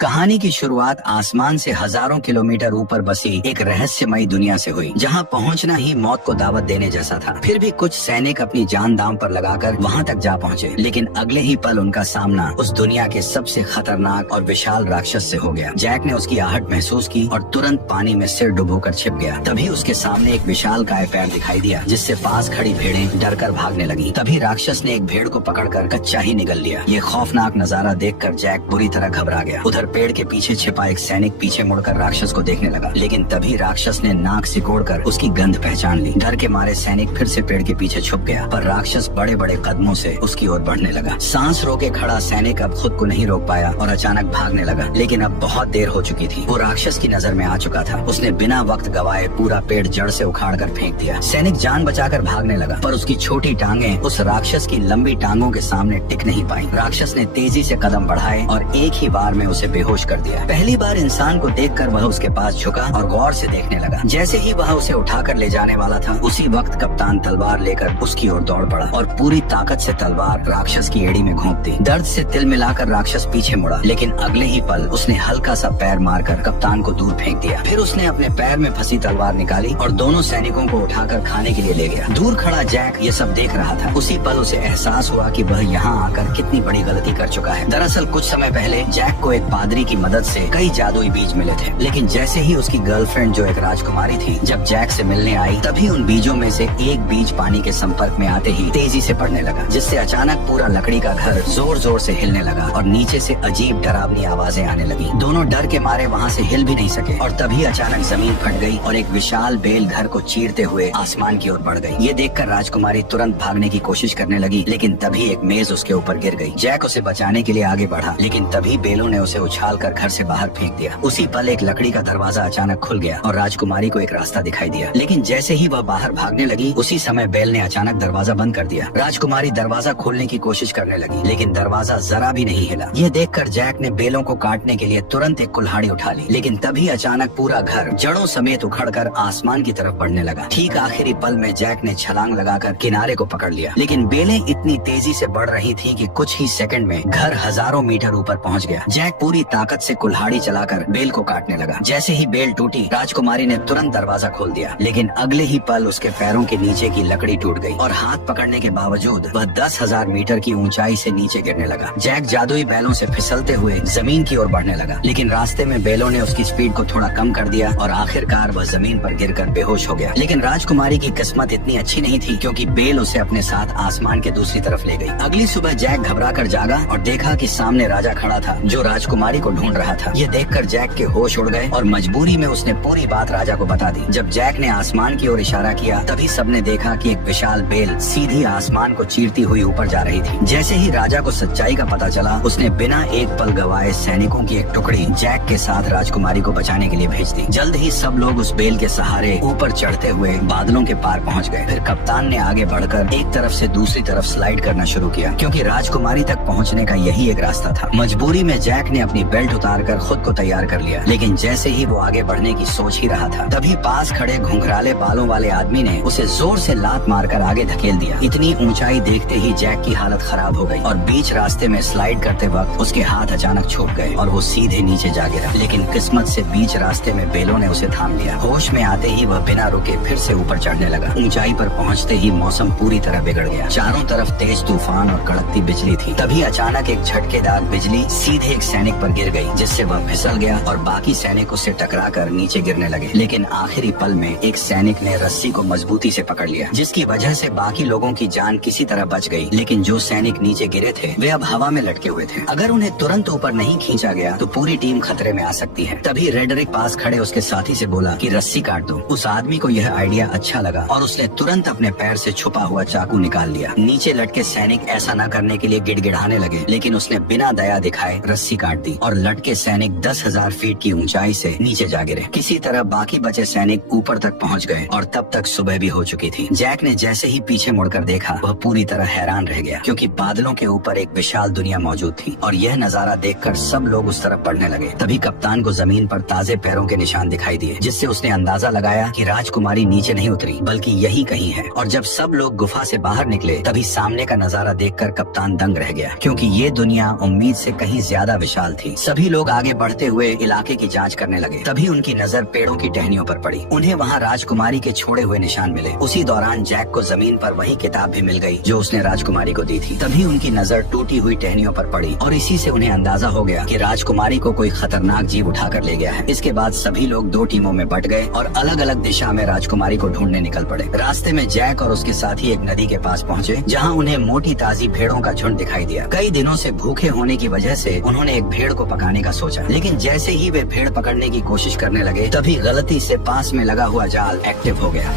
कहानी की शुरुआत आसमान से हजारों किलोमीटर ऊपर बसी एक रहस्यमयी दुनिया से हुई, जहां पहुंचना ही मौत को दावत देने जैसा था। फिर भी कुछ सैनिक अपनी जान दांव पर लगाकर वहां तक जा पहुंचे, लेकिन अगले ही पल उनका सामना उस दुनिया के सबसे खतरनाक और विशाल राक्षस से हो गया। जैक ने उसकी आहट महसूस की और तुरंत पानी में सिर डुबोकर छिप गया। तभी उसके सामने एक विशाल काय पैर दिखाई दिया, जिससे पास खड़ी भेड़ें डरकर भागने लगी। तभी राक्षस ने एक भेड़ को पकड़कर कच्चा ही निगल लिया। ये खौफनाक नजारा देखकर जैक बुरी तरह घबरा गया। उधर पेड़ के पीछे छिपा एक सैनिक पीछे मुड़कर राक्षस को देखने लगा, लेकिन तभी राक्षस ने नाक सिकोड़कर उसकी गंध पहचान ली। डर के मारे सैनिक फिर से पेड़ के पीछे छुप गया, पर राक्षस बड़े बड़े कदमों से उसकी ओर बढ़ने लगा। सांस रोके खड़ा सैनिक अब खुद को नहीं रोक पाया और अचानक भागने लगा, लेकिन अब बहुत देर हो चुकी थी। वो राक्षस की नजर में आ चुका था। उसने बिना वक्त गवाए पूरा पेड़ जड़ से उखाड़कर फेंक दिया। सैनिक जान बचाकर भागने लगा, पर उसकी छोटी टांगें उस राक्षस की लंबी टांगों के सामने टिक नहीं पाई। राक्षस ने तेजी से कदम बढ़ाए और एक ही बार में उसे बेहोश कर दिया। पहली बार इंसान को देखकर वह उसके पास झुका और गौर से देखने लगा। जैसे ही वह उसे उठाकर ले जाने वाला था, उसी वक्त कप्तान तलवार लेकर उसकी ओर दौड़ पड़ा और पूरी ताकत से तलवार राक्षस की एड़ी में घोंप दी। दर्द से तिल मिलाकर राक्षस पीछे मुड़ा, लेकिन अगले ही पल उसने हल्का सा पैर मारकर कप्तान को दूर फेंक दिया। फिर उसने अपने पैर में फंसी तलवार निकाली और दोनों सैनिकों को उठाकर खाने के लिए ले गया। दूर खड़ा जैक ये सब देख रहा था। उसी पल उसे एहसास हुआ कि वह यहाँ आकर कितनी बड़ी गलती कर चुका है। दरअसल कुछ समय पहले जैक को एक पादरी की मदद से कई जादुई बीज मिले थे, लेकिन जैसे ही उसकी गर्लफ्रेंड जो एक राजकुमारी थी जब जैक से मिलने आई, तभी उन बीजों में से एक बीज पानी के संपर्क में आते ही तेजी से बढ़ने लगा, जिससे अचानक पूरा लकड़ी का घर जोर जोर से हिलने लगा और नीचे से अजीब डरावनी आवाजें आने लगी। दोनों डर के मारे वहाँ से हिल भी नहीं सके और तभी अचानक जमीन फट गई और एक विशाल बेल घर को चीरते हुए आसमान की ओर बढ़ गई। ये देखकर राजकुमारी तुरंत भागने की कोशिश करने लगी, लेकिन तभी एक मेज उसके ऊपर गिर गई। जैक उसे बचाने के लिए आगे बढ़ा, लेकिन तभी बेलों ने उसे उछालकर घर से बाहर फेंक दिया। उसी पल एक लकड़ी का दरवाजा अचानक खुल गया और राजकुमारी को एक रास्ता दिखाई दिया, लेकिन जैसे ही वह बाहर भागने लगी, उसी समय बेल ने अचानक दरवाजा बंद कर दिया। राजकुमारी दरवाजा खोलने की कोशिश करने लगी, लेकिन दरवाजा जरा भी नहीं हिला। ये देखकर जैक ने बेलों को काटने के लिए तुरंत एक कुल्हाड़ी उठा ली, लेकिन तभी अचानक पूरा घर जड़ों समेत उखड़कर आसमान की तरफ बढ़ने लगा। ठीक आखिरी पल में जैक ने छलांग लगाकर किनारे को पकड़ लिया, लेकिन बेलें इतनी तेजी से बढ़ रही थी कि कुछ ही सेकंड में घर हजारों मीटर ऊपर पहुंच गया। जैक पूरी ताकत से कुल्हाड़ी चलाकर बेल को काटने लगा। जैसे ही बेल टूटी, राजकुमारी ने तुरंत दरवाजा खोल दिया, लेकिन अगले ही पल उसके पैरों के नीचे की लकड़ी टूट गई और हाथ पकड़ने के बावजूद वह 10,000 मीटर की ऊंचाई से नीचे गिरने लगा। जैक जादुई बैलों से फिसलते हुए जमीन की ओर बढ़ने लगा, लेकिन रास्ते में बेलों ने उसकी स्पीड को थोड़ा कम कर दिया और आखिरकार वह जमीन पर गिरकर बेहोश हो गया। लेकिन राजकुमारी की किस्मत इतनी अच्छी नहीं थी, क्योंकि बेल उसे अपने साथ आसमान के दूसरी तरफ ले गई। अगली सुबह जैक घबराकर जागा और देखा कि सामने राजा खड़ा था, जो राजकुमारी को ढूंढ रहा था। ये देखकर जैक के होश उड़ गए और मजबूरी में उसने पूरी बात राजा को बता दी। जब जैक ने आसमान की ओर इशारा किया, तभी सबने देखा कि एक विशाल बेल सीधी आसमान को चीरती हुई ऊपर जा रही थी। जैसे ही राजा को सच्चाई का पता चला, उसने बिना एक पल गवाए सैनिकों की एक टुकड़ी जैक के साथ राजकुमारी को बचाने के लिए भेज दी। जल्द ही सब लोग उस बेल के सहारे ऊपर चढ़ते हुए बादलों के पार पहुँच गए। फिर कप्तान ने आगे बढ़कर एक तरफ से दूसरी तरफ स्लाइड करना शुरू किया, क्योंकि राजकुमारी तक पहुँचने का यही एक रास्ता था। मजबूरी में जैक ने अपनी बेल्ट उतारकर खुद को तैयार कर लिया, लेकिन जैसे ही वो आगे बढ़ने की सोच ही रहा था, तभी पास खड़े घुंघराले बालों वाले आदमी ने उसे जोर से लात मारकर आगे धकेल दिया। इतनी ऊंचाई देखते ही जैक की हालत खराब हो गई और बीच रास्ते में स्लाइड करते वक्त उसके हाथ अचानक छूट गए और वो सीधे नीचे जा गिरा। लेकिन किस्मत से बीच रास्ते में बेलों ने उसे थाम लिया। होश में आते ही वह बिना रुके फिर से ऊपर चढ़ने लगा। ऊंचाई पर पहुंचते ही मौसम पूरी तरह बिगड़ गया। चारों तरफ तेज तूफान और कड़कती बिजली थी। तभी अचानक एक झटकेदार बिजली सीधे एक सैनिक पर गिर गई, जिससे वह फिसल गया और बाकी सैनिक उससे टकराकर नीचे गिरने लगे। लेकिन आखिरी पल में एक सैनिक ने रस्सी को मजबूती से पकड़ लिया, जिसकी वजह से बाकी लोगों की जान किसी तरह बच गई। लेकिन जो सैनिक नीचे गिरे थे, वे अब हवा में लटके हुए थे। अगर उन्हें तुरंत ऊपर नहीं खींचा गया तो पूरी टीम खतरे में आ सकती है। तभी रेडरिक पास खड़े उसके साथी से बोला कि रस्सी काट दो। उस आदमी को यह आइडिया अच्छा लगा और उसने तुरंत अपने पैर से छुपा हुआ चाकू निकाल लिया। नीचे लटके सैनिक ऐसा न करने के लिए गिड़गिड़ाने लगे, लेकिन उसने बिना दया दिखाए रस्सी काट दी और लटके सैनिक 10,000 फीट की ऊंचाई से नीचे जा गिरे। किसी तरह बाकी बचे सैनिक ऊपर तक पहुंच गए और तब तक सुबह भी हो चुकी थी। जैक ने जैसे ही पीछे मुड़कर देखा, वह पूरी तरह हैरान रह गया, क्योंकि बादलों के ऊपर एक विशाल दुनिया मौजूद थी और यह नजारा देखकर सब लोग उस तरफ बढ़ने लगे। तभी कप्तान को जमीन पर ताजे पैरों के निशान दिखाई दिए, जिससे उसने अंदाजा लगाया कि राजकुमारी नीचे नहीं उतरी बल्कि यही कहीं है। और जब सब लोग गुफा से बाहर निकले, तभी सामने का नजारा देखकर कप्तान दंग रह गया, क्योंकि ये दुनिया उम्मीद से कहीं ज्यादा विशाल थी। थी। सभी लोग आगे बढ़ते हुए इलाके की जांच करने लगे। तभी उनकी नजर पेड़ों की टहनियों पर पड़ी। उन्हें वहाँ राजकुमारी के छोड़े हुए निशान मिले। उसी दौरान जैक को जमीन पर वही किताब भी मिल गई जो उसने राजकुमारी को दी थी। तभी उनकी नजर टूटी हुई टहनियों पर पड़ी और इसी से उन्हें अंदाजा हो गया कि राजकुमारी को कोई खतरनाक जीव उठा कर ले गया है। इसके बाद सभी लोग दो टीमों में बट गए और अलग अलग दिशा में राजकुमारी को ढूंढने निकल पड़े। रास्ते में जैक और उसके साथी एक नदी के पास पहुँचे जहाँ उन्हें मोटी ताजी भेड़ों का झुंड दिखाई दिया। कई दिनों से भूखे होने की वजह से उन्होंने एक भेड़ को पकाने का सोचा, लेकिन जैसे ही वे भेड़ पकड़ने की कोशिश करने लगे तभी गलती से पास में लगा हुआ जाल एक्टिव हो गया।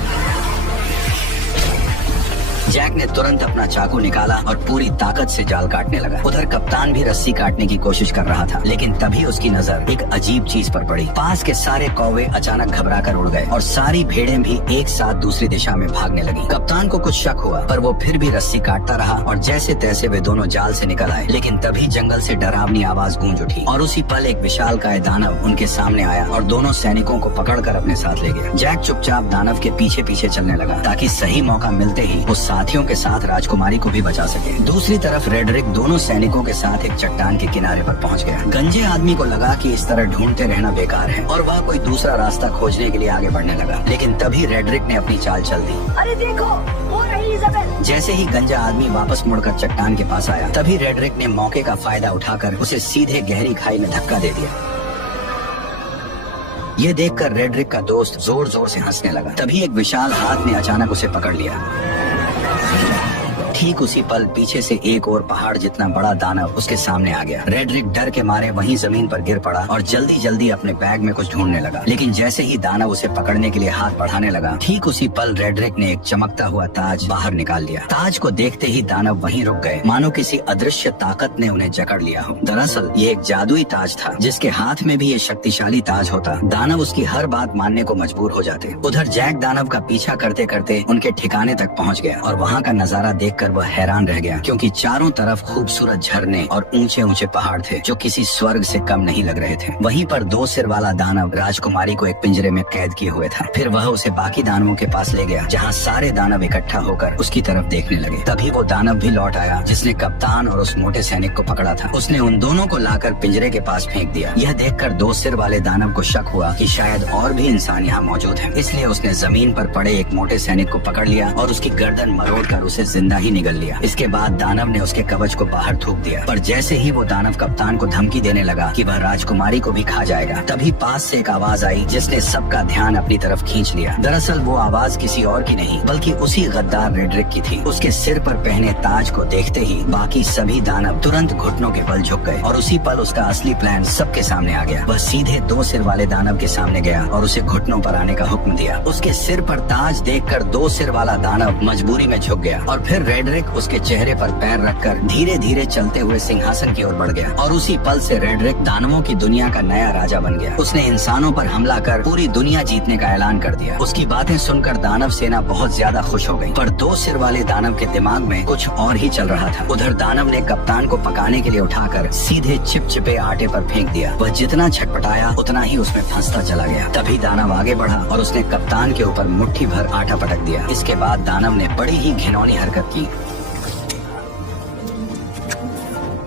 जैक ने तुरंत अपना चाकू निकाला और पूरी ताकत से जाल काटने लगा। उधर कप्तान भी रस्सी काटने की कोशिश कर रहा था, लेकिन तभी उसकी नजर एक अजीब चीज पर पड़ी। पास के सारे कौवे अचानक घबराकर उड़ गए और सारी भेड़ें भी एक साथ दूसरी दिशा में भागने लगी। कप्तान को कुछ शक हुआ, पर वो फिर भी रस्सी काटता रहा और जैसे तैसे वे दोनों जाल से निकल आए। लेकिन तभी जंगल से डरावनी आवाज गूंज उठी और उसी पल एक विशालकाय दानव उनके सामने आया और दोनों सैनिकों को पकड़कर अपने साथ ले गया। जैक चुपचाप दानव के पीछे पीछे चलने लगा ताकि सही मौका मिलते ही वो साथियों के साथ राजकुमारी को भी बचा सके। दूसरी तरफ रेडरिक दोनों सैनिकों के साथ एक चट्टान के किनारे पर पहुंच गया। गंजे आदमी को लगा कि इस तरह ढूंढते रहना बेकार है और वह कोई दूसरा रास्ता खोजने के लिए आगे बढ़ने लगा। लेकिन तभी रेडरिक ने अपनी चाल चल दी। अरे देखो, वो रही इज़ाबेल। जैसे ही गंजा आदमी वापस मुड़कर चट्टान के पास आया तभी रेडरिक ने मौके का फायदा उठाकर उसे सीधे गहरी खाई में धक्का दे दिया। ये देखकर रेडरिक का दोस्त जोर जोर से हंसने लगा। तभी एक विशाल हाथ ने अचानक उसे पकड़ लिया। ठीक उसी पल पीछे से एक और पहाड़ जितना बड़ा दानव उसके सामने आ गया। रेडरिक डर के मारे वहीं जमीन पर गिर पड़ा और जल्दी जल्दी अपने बैग में कुछ ढूंढने लगा। लेकिन जैसे ही दानव उसे पकड़ने के लिए हाथ बढ़ाने लगा, ठीक उसी पल रेडरिक ने एक चमकता हुआ ताज बाहर निकाल लिया। ताज को देखते ही दानव वहीं रुक गए, मानो किसी अदृश्य ताकत ने उन्हें जकड़ लिया हो। दरअसल ये एक जादुई ताज था। जिसके हाथ में भी ये शक्तिशाली ताज होता, दानव उसकी हर बात मानने को मजबूर हो जाते। उधर जैक दानव का पीछा करते करते उनके ठिकाने तक पहुँच गया और वहाँ का नजारा देखकर वह हैरान रह गया, क्योंकि चारों तरफ खूबसूरत झरने और ऊंचे ऊंचे पहाड़ थे जो किसी स्वर्ग से कम नहीं लग रहे थे। वहीं पर दो सिर वाला दानव राजकुमारी को एक पिंजरे में कैद किए हुए था। फिर वह उसे बाकी दानवों के पास ले गया, जहाँ सारे दानव इकट्ठा होकर उसकी तरफ देखने लगे। तभी वो दानव भी लौट आया जिसने कप्तान और उस मोटे सैनिक को पकड़ा था। उसने उन दोनों को लाकर पिंजरे के पास फेंक दिया। यह देखकर दो सिर वाले दानव को शक हुआ कि शायद और भी इंसान यहाँ मौजूद है। इसलिए उसने जमीन पर पड़े एक मोटे सैनिक को पकड़ लिया और उसकी गर्दन मरोड़कर उसे जिंदा ही निगल लिया। इसके बाद दानव ने उसके कवच को बाहर थूक दिया। पर जैसे ही वो दानव कप्तान को धमकी देने लगा कि वह राजकुमारी को भी खा जाएगा, तभी पास से एक आवाज आई जिसने सबका ध्यान अपनी तरफ खींच लिया। दरअसल वो आवाज किसी और की नहीं बल्कि उसी गद्दार रेडरिक की थी। उसके सिर पर पहने ताज को देखते ही बाकी सभी दानव तुरंत घुटनों के बल झुक गए और उसी पल उसका असली प्लान सबके सामने आ गया। वह सीधे दो सिर वाले दानव के सामने गया और उसे घुटनों पर आने का हुक्म दिया। उसके सिर पर ताज देखकर दो सिर वाला दानव मजबूरी में झुक गया और फिर रेडरिक उसके चेहरे पर पैर रखकर धीरे धीरे चलते हुए सिंहासन की ओर बढ़ गया। और उसी पल से रेडरिक दानवों की दुनिया का नया राजा बन गया। उसने इंसानों पर हमला कर पूरी दुनिया जीतने का ऐलान कर दिया। उसकी बातें सुनकर दानव सेना बहुत ज्यादा खुश हो गई, पर दो सिर वाले दानव के दिमाग में कुछ और ही चल रहा था। उधर दानव ने कप्तान को पकाने के लिए उठाकर सीधे चिपचिपे आटे पर फेंक दिया। वह जितना छटपटाया उतना ही उसमें फंसता चला गया। तभी दानव आगे बढ़ा और उसने कप्तान के ऊपर मुट्ठी भर आटा पटक दिया। इसके बाद दानव ने बड़ी ही घिनौनी हरकत की।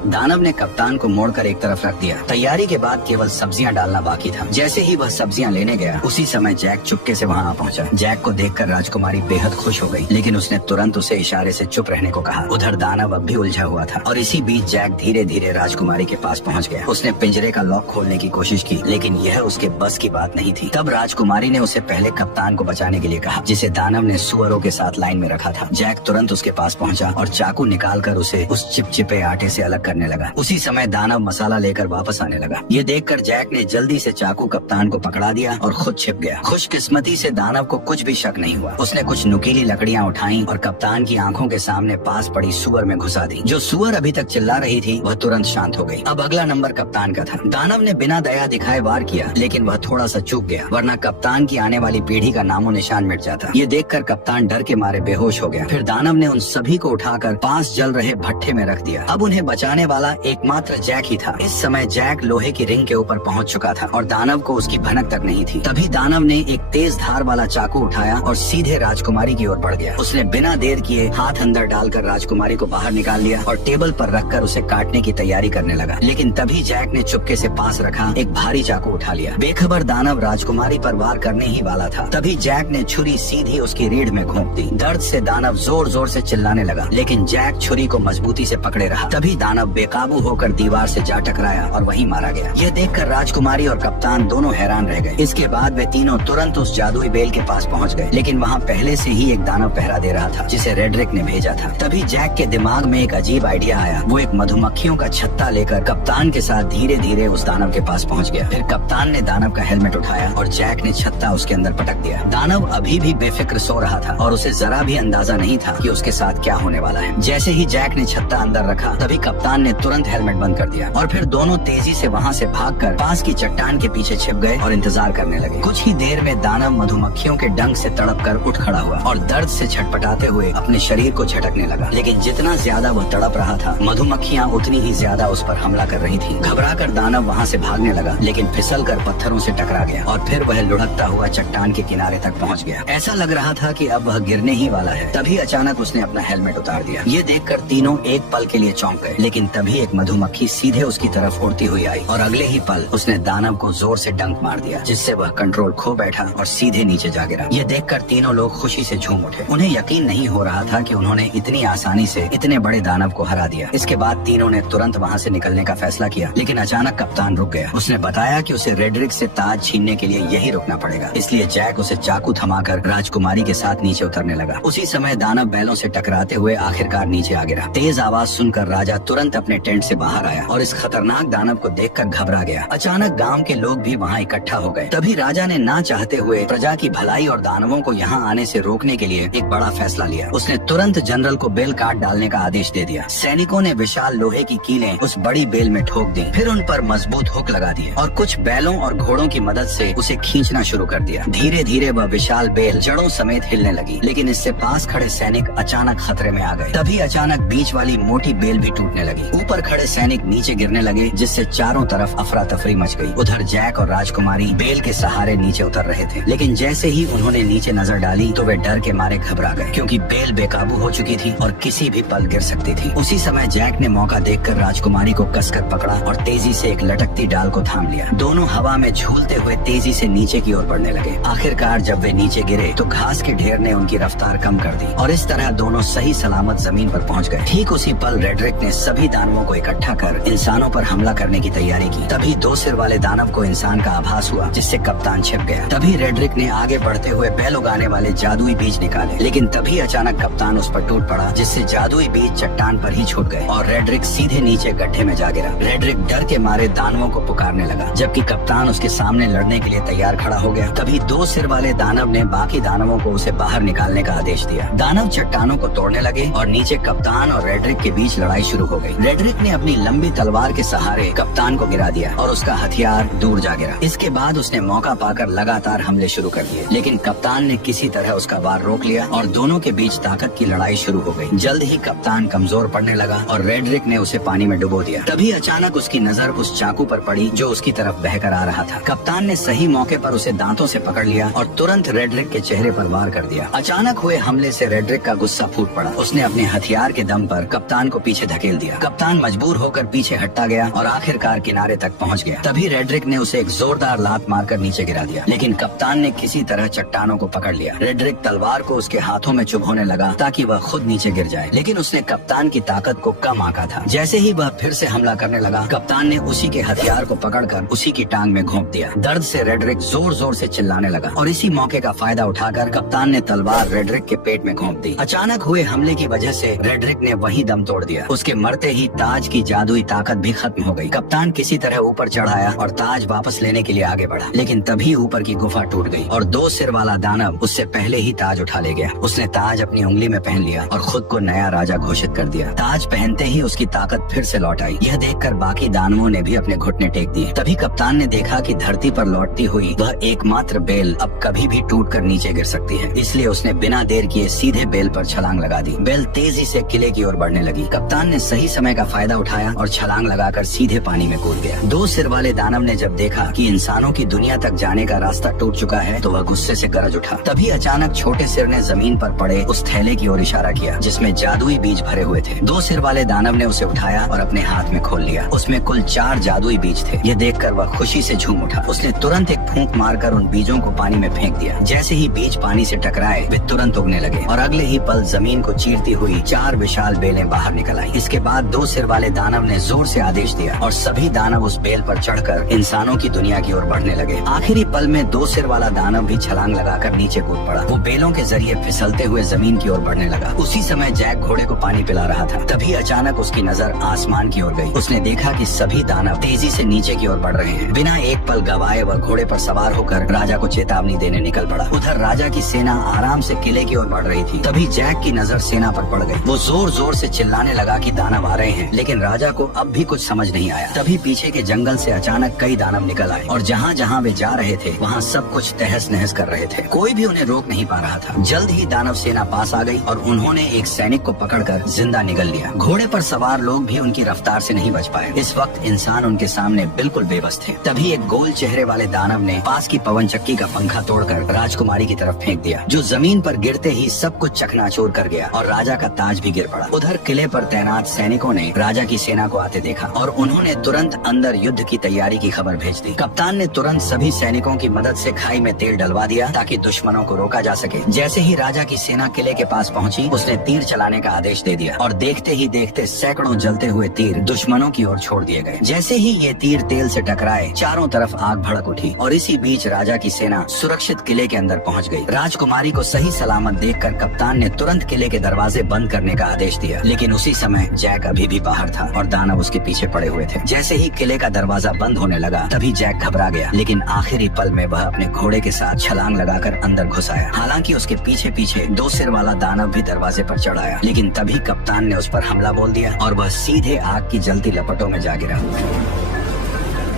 दानव ने कप्तान को मोड़कर एक तरफ रख दिया। तैयारी के बाद केवल सब्जियां डालना बाकी था। जैसे ही वह सब्जियां लेने गया, उसी समय जैक चुपके से वहां आ पहुंचा। जैक को देखकर राजकुमारी बेहद खुश हो गई, लेकिन उसने तुरंत उसे इशारे से चुप रहने को कहा। उधर दानव अब भी उलझा हुआ था और इसी बीच जैक धीरे धीरे राजकुमारी के पास पहुंच गया। उसने पिंजरे का लॉक खोलने की कोशिश की, लेकिन यह उसके बस की बात नहीं थी। तब राजकुमारी ने उसे पहले कप्तान को बचाने के लिए कहा, जिसे दानव ने सुअरों के साथ लाइन में रखा था। जैक तुरंत उसके पास पहुंचा और चाकू निकालकर उसे उस चिपचिपे आटे से अलग करने लगा। उसी समय दानव मसाला लेकर वापस आने लगा। ये देखकर जैक ने जल्दी से चाकू कप्तान को पकड़ा दिया और खुद छिप गया। खुशकिस्मती से दानव को कुछ भी शक नहीं हुआ। उसने कुछ नुकीली लकड़ियां उठाई और कप्तान की आंखों के सामने पास पड़ी सुअर में घुसा दी। जो सुअर अभी तक चिल्ला रही थी वह तुरंत शांत हो गई। अब अगला नंबर कप्तान का था। दानव ने बिना दया दिखाए वार किया, लेकिन वह थोड़ा सा चूक गया, वरना कप्तान की आने वाली पीढ़ी का नामो निशान मिट जाता। ये देखकर कप्तान डर के मारे बेहोश हो गया। फिर दानव ने उन सभी को उठाकर पास जल रहे भट्ठे में रख दिया। अब उन्हें बचाने बचाने वाला एकमात्र जैक ही था। इस समय जैक लोहे की रिंग के ऊपर पहुंच चुका था और दानव को उसकी भनक तक नहीं थी। तभी दानव ने एक तेज धार वाला चाकू उठाया और सीधे राजकुमारी की ओर बढ़ गया। उसने बिना देर किए हाथ अंदर डालकर राजकुमारी को बाहर निकाल लिया और टेबल पर रखकर उसे काटने की तैयारी करने लगा। लेकिन तभी जैक ने चुपके से पास रखा एक भारी चाकू उठा लिया। बेखबर दानव राजकुमारी पर वार करने ही वाला था। तभी जैक ने छुरी सीधी उसकी रीढ़ में घोंप दी। दर्द से दानव जोर जोर से चिल्लाने लगा, लेकिन जैक छुरी को मजबूती से पकड़े रहा। तभी दानव बेकाबू होकर दीवार से जा टकराया और वहीं मारा गया। यह देखकर राजकुमारी और कप्तान दोनों हैरान रह गए। इसके बाद वे तीनों तुरंत उस जादुई बेल के पास पहुंच गए, लेकिन वहां पहले से ही एक दानव पहरा दे रहा था जिसे रेड्रिक ने भेजा था। तभी जैक के दिमाग में एक अजीब आइडिया आया। वो एक मधुमक्खियों का छत्ता लेकर कप्तान के साथ धीरे धीरे उस दानव के पास पहुंच गया। फिर कप्तान ने दानव का हेलमेट उठाया और जैक ने छत्ता उसके अंदर पटक दिया। दानव अभी भी बेफिक्र सो रहा था और उसे जरा भी अंदाजा नहीं था कि उसके साथ क्या होने वाला है। जैसे ही जैक ने छत्ता अंदर रखा, तभी कप्तान ने तुरंत हेलमेट बंद कर दिया और फिर दोनों तेजी से वहाँ से भागकर पास की चट्टान के पीछे छिप गए और इंतजार करने लगे। कुछ ही देर में दानव मधुमक्खियों के डंक से तड़पकर उठ खड़ा हुआ और दर्द से छटपटाते हुए अपने शरीर को झटकने लगा। लेकिन जितना ज्यादा वह तड़प रहा था, मधुमक्खियाँ उतनी ही ज्यादा उस पर हमला कर रही थी। घबराकर दानव वहाँ से भागने लगा, लेकिन फिसलकर पत्थरों से टकरा गया और फिर वह लुढ़कता हुआ चट्टान के किनारे तक पहुँच गया। ऐसा लग रहा था कि अब वह गिरने ही वाला है। तभी अचानक उसने अपना हेलमेट उतार दिया। ये देखकर तीनों एक पल के लिए चौंक गए, लेकिन तभी एक मधुमक्खी सीधे उसकी तरफ उड़ती हुई आई और अगले ही पल उसने दानव को जोर से डंक मार दिया, जिससे वह कंट्रोल खो बैठा और सीधे नीचे जा गिरा। ये देखकर तीनों लोग खुशी से झूम उठे। उन्हें यकीन नहीं हो रहा था कि उन्होंने इतनी आसानी से इतने बड़े दानव को हरा दिया। इसके बाद तीनों ने तुरंत वहाँ से निकलने का फैसला किया, लेकिन अचानक कप्तान रुक गया। उसने बताया कि उसे रेड्रिक से ताज छीनने के लिए यही रुकना पड़ेगा। इसलिए जैक उसे चाकू थमाकर राजकुमारी के साथ नीचे उतरने लगा। उसी समय दानव बैलों से टकराते हुए आखिरकार नीचे आ गिरा। तेज आवाज सुनकर राजा तुरंत अपने टेंट से बाहर आया और इस खतरनाक दानव को देखकर घबरा गया। अचानक गांव के लोग भी वहां इकट्ठा हो गए। तभी राजा ने ना चाहते हुए प्रजा की भलाई और दानवों को यहां आने से रोकने के लिए एक बड़ा फैसला लिया। उसने तुरंत जनरल को बेल काट डालने का आदेश दे दिया। सैनिकों ने विशाल लोहे की कीलें उस बड़ी बेल में ठोक दी, फिर उन पर मजबूत हुक लगा दिए और कुछ बैलों और घोड़ों की मदद से उसे खींचना शुरू कर दिया। धीरे धीरे वह विशाल बेल जड़ों समेत हिलने लगी, लेकिन इससे पास खड़े सैनिक अचानक खतरे में आ गए। तभी अचानक बीच वाली मोटी बेल भी टूटने लगी। ऊपर खड़े सैनिक नीचे गिरने लगे, जिससे चारों तरफ अफरा तफरी मच गई। उधर जैक और राजकुमारी बेल के सहारे नीचे उतर रहे थे, लेकिन जैसे ही उन्होंने नीचे नजर डाली तो वे डर के मारे घबरा गए, क्योंकि बेल बेकाबू हो चुकी थी और किसी भी पल गिर सकती थी। उसी समय जैक ने मौका देखकर राजकुमारी को कसकर पकड़ा और तेजी से एक लटकती डाल को थाम लिया। दोनों हवा में झूलते हुए तेजी से नीचे की ओर बढ़ने लगे। आखिरकार जब वे नीचे गिरे तो घास के ढेर ने उनकी रफ्तार कम कर दी और इस तरह दोनों सही सलामत जमीन पर पहुंच गए। ठीक उसी पल रेड्रिक ने सभी दानवों को इकट्ठा कर इंसानों पर हमला करने की तैयारी की। तभी दो सिर वाले दानव को इंसान का आभास हुआ, जिससे कप्तान छिप गया। तभी रेड्रिक ने आगे बढ़ते हुए बैल उगाने वाले जादुई बीज निकाले, लेकिन तभी अचानक कप्तान उस पर टूट पड़ा, जिससे जादुई बीज चट्टान पर ही छूट गए और रेड्रिक सीधे नीचे गड्ढे में जा गिरा। रेड्रिक डर के मारे दानवों को पुकारने लगा, जबकि कप्तान उसके सामने लड़ने के लिए तैयार खड़ा हो गया। तभी दो सिर वाले दानव ने बाकी दानवों को उसे बाहर निकालने का आदेश दिया। दानव चट्टानों को तोड़ने लगे और नीचे कप्तान और रेड्रिक के बीच लड़ाई शुरू हो गई। रेड्रिक ने अपनी लंबी तलवार के सहारे कप्तान को गिरा दिया और उसका हथियार दूर जा गिरा। इसके बाद उसने मौका पाकर लगातार हमले शुरू कर दिए, लेकिन कप्तान ने किसी तरह उसका वार रोक लिया और दोनों के बीच ताकत की लड़ाई शुरू हो गई। जल्द ही कप्तान कमजोर पड़ने लगा और रेड्रिक ने उसे पानी में डुबो दिया। तभी अचानक उसकी नजर उस चाकू पर पड़ी जो उसकी तरफ बहकर आ रहा था। कप्तान ने सही मौके पर उसे दांतों से पकड़ लिया और तुरंत रेड्रिक के चेहरे पर वार कर दिया। अचानक हुए हमले से रेड्रिक का गुस्सा फूट पड़ा। उसने अपने हथियार के दम पर कप्तान को पीछे धकेल दिया। कप्तान मजबूर होकर पीछे हटता गया और आखिरकार किनारे तक पहुंच गया। तभी रेड्रिक ने उसे एक जोरदार लात मारकर नीचे गिरा दिया, लेकिन कप्तान ने किसी तरह चट्टानों को पकड़ लिया। रेड्रिक तलवार को उसके हाथों में चुभोने लगा ताकि वह खुद नीचे गिर जाए, लेकिन उसने कप्तान की ताकत को कम आंका था। जैसे ही वह फिर से हमला करने लगा, कप्तान ने उसी के हथियार को पकड़कर उसी की टांग में घोंप दिया। दर्द से रेड्रिक जोर जोर से चिल्लाने लगा और इसी मौके का फायदा उठाकर कप्तान ने तलवार रेड्रिक के पेट में घोंप दी। अचानक हुए हमले की वजह से रेड्रिक ने वही दम तोड़ दिया। उसके मरते ही ताज की जादुई ताकत भी खत्म हो गई। कप्तान किसी तरह ऊपर चढ़ आया और ताज वापस लेने के लिए आगे बढ़ा, लेकिन तभी ऊपर की गुफा टूट गई और दो सिर वाला दानव उससे पहले ही ताज उठा ले गया। उसने ताज अपनी उंगली में पहन लिया और खुद को नया राजा घोषित कर दिया। ताज पहनते ही उसकी ताकत फिर से लौट आई। यह देखकर बाकी दानवों ने भी अपने घुटने टेक दिए। तभी कप्तान ने देखा कि धरती पर लौटती हुई वह एकमात्र बेल अब कभी भी टूटकर नीचे गिर सकती है, इसलिए उसने बिना देर किए सीधे बेल पर छलांग लगा दी। बेल तेजी से किले की ओर बढ़ने लगी। कप्तान ने सही समय समय का फायदा उठाया और छलांग लगाकर सीधे पानी में कूद गया। 2 सिर वाले दानव ने जब देखा कि इंसानों की दुनिया तक जाने का रास्ता टूट चुका है तो वह गुस्से से गरज उठा। तभी अचानक छोटे सिर ने जमीन पर पड़े उस थैले की ओर इशारा किया जिसमें जादुई बीज भरे हुए थे। 2 सिर वाले दानव ने उसे उठाया और अपने हाथ में खोल लिया। उसमें कुल 4 जादुई बीज थे। ये देखकर वह खुशी से झूम उठा। उसने तुरंत एक फूंक मारकर उन बीजों को पानी में फेंक दिया। जैसे ही बीज पानी से टकराए वे तुरंत उगने लगे और अगले ही पल जमीन को चीरती हुई 4 विशाल बेलें बाहर निकल आई। इसके बाद 2 सिर वाले दानव ने जोर से आदेश दिया और सभी दानव उस बेल पर चढ़कर इंसानों की दुनिया की ओर बढ़ने लगे। आखिरी पल में 2 सिर वाला दानव भी छलांग लगाकर नीचे कूद पड़ा। वो बेलों के जरिए फिसलते हुए जमीन की ओर बढ़ने लगा। उसी समय जैक घोड़े को पानी पिला रहा था। तभी अचानक उसकी नजर आसमान की ओर गई। उसने देखा कि सभी दानव तेजी से नीचे की ओर बढ़ रहे हैं। बिना एक पल गवाए वह घोड़े पर सवार होकर राजा को चेतावनी देने निकल पड़ा। उधर राजा की सेना आराम से किले की ओर बढ़ रही थी। तभी जैक की नजर सेना पर पड़ गई। वो जोर जोर से चिल्लाने लगा कि दानव आ रहे हैं, लेकिन राजा को अब भी कुछ समझ नहीं आया। तभी पीछे के जंगल से अचानक कई दानव निकल आए और जहाँ जहाँ वे जा रहे थे वहाँ सब कुछ तहस नहस कर रहे थे। कोई भी उन्हें रोक नहीं पा रहा था। जल्द ही दानव सेना पास आ गई और उन्होंने एक सैनिक को पकड़कर जिंदा निगल लिया। घोड़े पर सवार लोग भी उनकी रफ्तार से नहीं बच पाए। इस वक्त इंसान उनके सामने बिल्कुल बेबस थे। तभी एक गोल चेहरे वाले दानव ने पास की पवन चक्की का पंखा तोड़कर राजकुमारी की तरफ फेंक दिया, जो जमीन पर गिरते ही सब कुछ चकनाचूर कर गया और राजा का ताज भी गिर पड़ा। उधर किले पर तैनात सैनिकों ने राजा की सेना को आते देखा और उन्होंने तुरंत अंदर युद्ध की तैयारी की खबर भेज दी। कप्तान ने तुरंत सभी सैनिकों की मदद से खाई में तेल डलवा दिया ताकि दुश्मनों को रोका जा सके। जैसे ही राजा की सेना किले के पास पहुंची, उसने तीर चलाने का आदेश दे दिया और देखते ही देखते सैकड़ों जलते हुए तीर दुश्मनों की ओर छोड़ दिए गए। जैसे ही ये तीर तेल से टकराए, चारों तरफ आग भड़क उठी और इसी बीच राजा की सेना सुरक्षित किले के अंदर पहुंच गई। राजकुमारी को सही सलामत देखकर कप्तान ने तुरंत किले के दरवाजे बंद करने का आदेश दिया, लेकिन उसी समय जैक अभी भी बाहर था और दानव उसके पीछे पड़े हुए थे। जैसे ही किले का दरवाजा बंद होने लगा, तभी जैक घबरा गया, लेकिन आखिरी पल में वह अपने घोड़े के साथ छलांग लगाकर अंदर घुस आया। हालांकि उसके पीछे पीछे 2 सिर वाला दानव भी दरवाजे पर चढ़ आया, लेकिन तभी कप्तान ने उस पर हमला बोल दिया और वह सीधे आग की जलती लपटों में जा गिरा।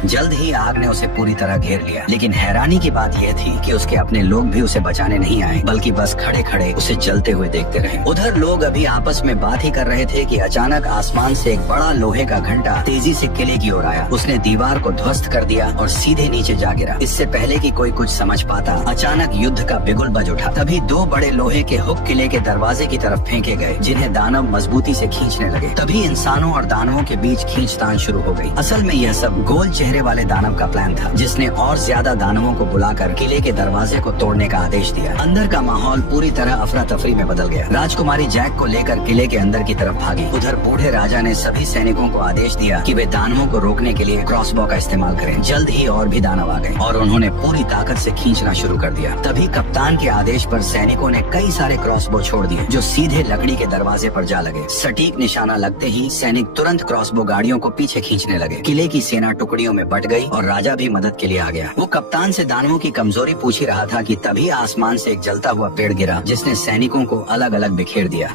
जल्द ही आग ने उसे पूरी तरह घेर लिया, लेकिन हैरानी की बात यह थी कि उसके अपने लोग भी उसे बचाने नहीं आए, बल्कि बस खड़े खड़े उसे जलते हुए देखते रहे। उधर लोग अभी आपस में बात ही कर रहे थे कि अचानक आसमान से एक बड़ा लोहे का घंटा तेजी से किले की ओर आया। उसने दीवार को ध्वस्त कर दिया और सीधे नीचे जा गिरा। इससे पहले कि कोई कुछ समझ पाता, अचानक युद्ध का बिगुल बज उठा। तभी 2 बड़े लोहे के हुक किले के दरवाजे की तरफ फेंके गए, जिन्हें दानव मजबूती से खींचने लगे। तभी इंसानों और दानवों के बीच खींचतान शुरू हो गई। असल में यह सब गोल चेहरे वाले दानव का प्लान था, जिसने और ज्यादा दानवों को बुलाकर किले के दरवाजे को तोड़ने का आदेश दिया। अंदर का माहौल पूरी तरह अफरा तफरी में बदल गया। राजकुमारी जैक को लेकर किले के अंदर की तरफ भागी। उधर बूढ़े राजा ने सभी सैनिकों को आदेश दिया कि वे दानवों को रोकने के लिए क्रॉसबो का इस्तेमाल करें। जल्द ही और भी दानव आ गए और उन्होंने पूरी ताकत से खींचना शुरू कर दिया। तभी कप्तान के आदेश पर सैनिकों ने कई सारे क्रॉसबो छोड़ दिए, जो सीधे लकड़ी के दरवाजे पर जा लगे। सटीक निशाना लगते ही सैनिक तुरंत क्रॉसबो गाड़ियों को पीछे खींचने लगे। किले की सेना टुकड़ियों में बट गई और राजा भी मदद के लिए आ गया। वो कप्तान से दानवों की कमजोरी पूछ ही रहा था कि तभी आसमान से एक जलता हुआ पेड़ गिरा, जिसने सैनिकों को अलग अलग बिखेर दिया।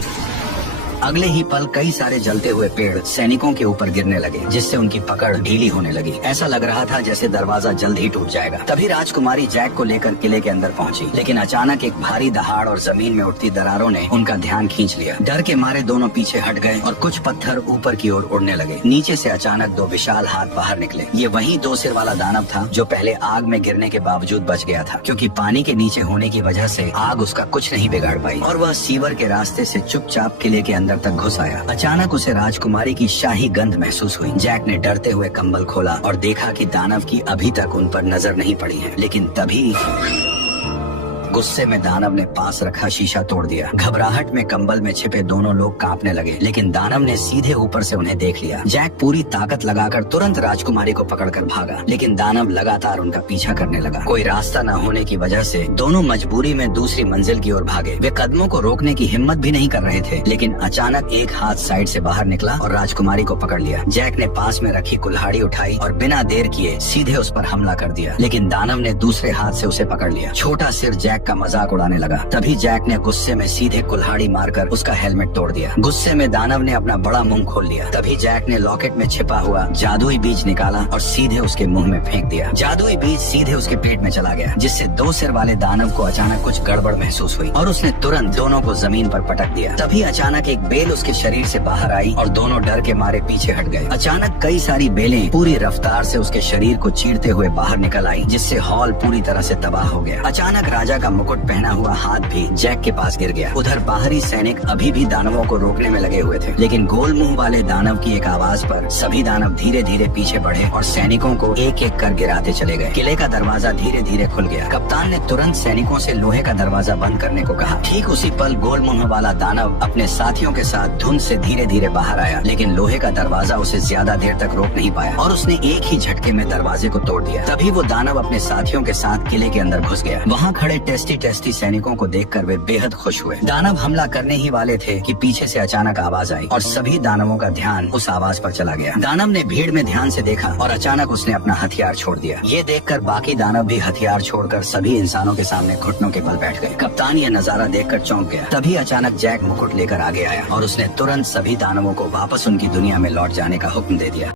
अगले ही पल कई सारे जलते हुए पेड़ सैनिकों के ऊपर गिरने लगे, जिससे उनकी पकड़ ढीली होने लगी। ऐसा लग रहा था जैसे दरवाजा जल्द ही टूट जाएगा। तभी राजकुमारी जैक को लेकर किले के अंदर पहुंची, लेकिन अचानक एक भारी दहाड़ और जमीन में उठती दरारों ने उनका ध्यान खींच लिया। डर के मारे दोनों पीछे हट गए और कुछ पत्थर ऊपर की ओर उड़ने लगे। नीचे से अचानक 2 विशाल हाथ बाहर निकले। ये वही 2 सिर वाला दानव था जो पहले आग में गिरने के बावजूद बच गया था, क्योंकि पानी के नीचे होने की वजह से आग उसका कुछ नहीं बिगाड़ पाई और वह सीवर के रास्ते से चुपचाप किले के अंदर तक घुस आया। अचानक उसे राजकुमारी की शाही गंध महसूस हुई। जैक ने डरते हुए कंबल खोला और देखा कि दानव की अभी तक उन पर नजर नहीं पड़ी है, लेकिन तभी गुस्से में दानव ने पास रखा शीशा तोड़ दिया। घबराहट में कंबल में छिपे दोनों लोग कांपने लगे, लेकिन दानव ने सीधे ऊपर से उन्हें देख लिया। जैक पूरी ताकत लगाकर तुरंत राजकुमारी को पकड़कर भागा, लेकिन दानव लगातार उनका पीछा करने लगा। कोई रास्ता न होने की वजह से दोनों मजबूरी में दूसरी मंजिल की ओर भागे। वे कदमों को रोकने की हिम्मत भी नहीं कर रहे थे, लेकिन अचानक एक हाथ साइड से बाहर निकला और राजकुमारी को पकड़ लिया। जैक ने पास में रखी कुल्हाड़ी उठाई और बिना देर किए सीधे उस पर हमला कर दिया, लेकिन दानव ने दूसरे हाथ से उसे पकड़ लिया। छोटा सिर जैक जैक का मजाक उड़ाने लगा। तभी जैक ने गुस्से में सीधे कुल्हाड़ी मारकर उसका हेलमेट तोड़ दिया। गुस्से में दानव ने अपना बड़ा मुंह खोल लिया। तभी जैक ने लॉकेट में छिपा हुआ जादुई बीज निकाला और सीधे उसके मुंह में फेंक दिया। जादुई बीज सीधे उसके पेट में चला गया, जिससे 2 सिर वाले दानव को अचानक कुछ गड़बड़ महसूस हुई और उसने तुरंत दोनों को जमीन पर पटक दिया। तभी अचानक एक बेल उसके शरीर से बाहर आई और दोनों डर के मारे पीछे हट गए। अचानक कई सारी बेलें पूरी रफ्तार से उसके शरीर को चीरते हुए बाहर निकल आई, जिससे हॉल पूरी तरह से तबाह हो गया। अचानक राजा का मुकुट पहना हुआ हाथ भी जैक के पास गिर गया। उधर बाहरी सैनिक अभी भी दानवों को रोकने में लगे हुए थे, लेकिन गोल मुंह वाले दानव की एक आवाज पर सभी दानव धीरे धीरे पीछे बढ़े और सैनिकों को एक एक कर गिराते चले गए। किले का दरवाजा धीरे धीरे खुल गया। कप्तान ने तुरंत सैनिकों से लोहे का दरवाजा बंद करने को कहा। ठीक उसी पल गोल मुंह वाला दानव अपने साथियों के साथ धुंध से धीरे धीरे बाहर आया, लेकिन लोहे का दरवाजा उसे ज्यादा देर तक रोक नहीं पाया और उसने एक ही झटके में दरवाजे को तोड़ दिया। तभी वो दानव अपने साथियों के साथ किले के अंदर घुस गया। वहाँ खड़े टेस्टी सैनिकों को देखकर वे बेहद खुश हुए। दानव हमला करने ही वाले थे कि पीछे से अचानक आवाज आई और सभी दानवों का ध्यान उस आवाज पर चला गया। दानव ने भीड़ में ध्यान से देखा और अचानक उसने अपना हथियार छोड़ दिया। ये देखकर बाकी दानव भी हथियार छोड़कर सभी इंसानों के सामने घुटनों के बल बैठ गए। कप्तान ये नजारा देखकर चौंक गया। तभी अचानक जैक मुकुट लेकर आगे आया और उसने तुरंत सभी दानवों को वापस उनकी दुनिया में लौट जाने का हुक्म दे दिया।